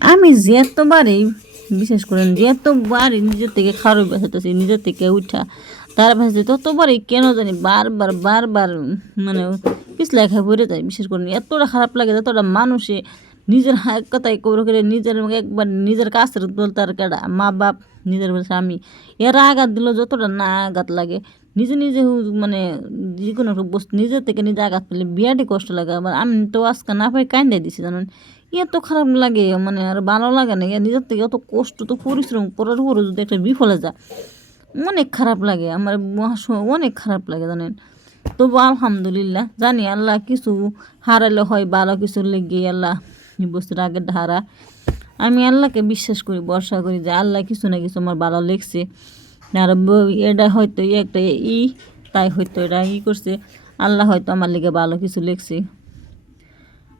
আমি যেতবারই বিশেষ করে যেতবারই নিজের থেকে খারাপ বেসাতেছি নিজের থেকে উঠা, তার ভাষে ততবারই কেন জানি বারবার বারবার মানে পিছলা খাই ভরে যায়। বিশেষ করে এতটা খারাপ লাগে, যতটা মানুষে নিজের কথাই করে করে নিজের একবার নিজের কাছের দোলতার কাটা মা বাপ, নিজের স্বামী এরা আঘাত দিল যতটা না আঘাত লাগে নিজে নিজে মানে যে কোনো বস্তু নিজের থেকে নিজে আঘাত পেলে বিরাটই কষ্ট লাগে। আবার আমি তো আজকে না পাই কান্দাই দিছি, জানেন? এত খারাপ লাগে মানে আর ভালো লাগে না। নিজের থেকে অত কষ্ট তো পরিশ্রম করার পরও যদি একটা বিফলে যায়, অনেক খারাপ লাগে। আমার মহা- অনেক খারাপ লাগে, জানেন? তবু আলহামদুলিল্লাহ, জানি আল্লাহ কিছু হারালে হয়, ভালো কিছু লেগে আল্লাহ এই বস্তুটা আগের হারা আমি আল্লাহকে বিশ্বাস করি, ভরসা করি যে আল্লাহ কিছু না কিছু আমার ভালো লেগছে। আর এটা হয়তো একটা ই, তাই হয়তো এটা ই করছে। আল্লাহ হয়তো আমার লেগে ভালো কিছু লিখছে।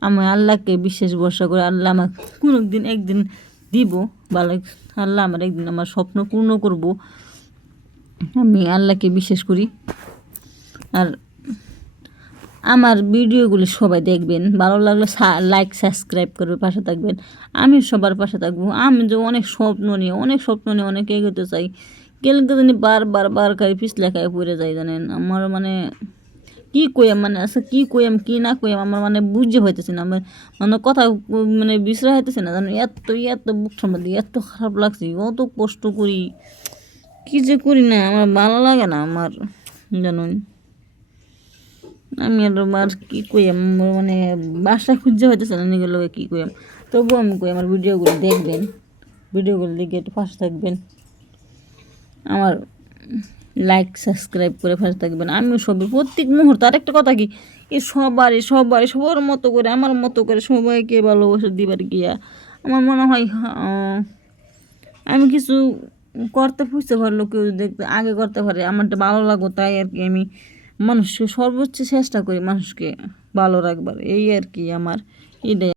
আমি আল্লাহকে বিশ্বাস ভরসা করে আল্লাহ আমার কোনো দিন একদিন দিব ভালো আল্লাহ আমার একদিন আমার স্বপ্ন পূর্ণ করব। আমি আল্লাহকে বিশ্বাস করি। আর আমার ভিডিওগুলি সবাই দেখবেন। ভালো লাগলে লাইক সাবস্ক্রাইব করবে পাশে থাকবেন। আমি সবার পাশে থাকব। আমি যে অনেক স্বপ্ন নিয়ে, অনেক স্বপ্ন নিয়ে অনেক এগোতে চাই। কেলকে জানি বারবার বার খাই পিছলে খাই পড়ে যাই, জানেন? আমার মানে কি কইয়াম মানে আচ্ছা কি কইয়াম, কি না কইয়াম, আমার মানে বুঝে হইতেছে না। আমার মানে কথা মানে বিশ্রায় হইতেছে না জানো এত এত বুক সম্বন্ধে এত খারাপ লাগছে, অত কষ্ট করি। কি যে করি না, আমার ভালো লাগে না আমার, জানুন? আমি আর আর কি কইয়াম? আমার মানে বাসা খুঁজে হইতেছে না নিগের লোকে কী কইয়াম? তবুও আমি কই আমার ভিডিওগুলো দেখবেন, ভিডিওগুলো দেখে একটু পাশে থাকবেন। আমার লাইক সাবস্ক্রাইব করে পাশে থাকবেন। আমিও সবই, প্রত্যেক মুহূর্তে আর একটা কথা কি এই সবারই সবারই, সবার মতো করে, আমার মতো করে সবাইকে ভালোবাসা দিবার গিয়া আমার মনে হয় আমি কিছু করতে বুঝতে পারল কেউ দেখতে, আগে করতে পারে, আমারটা ভালো লাগো তাই আর কি আমি মানুষকে সর্বোচ্চ চেষ্টা করি মানুষকে ভালো রাখবার। এই আর কি আমার এটাই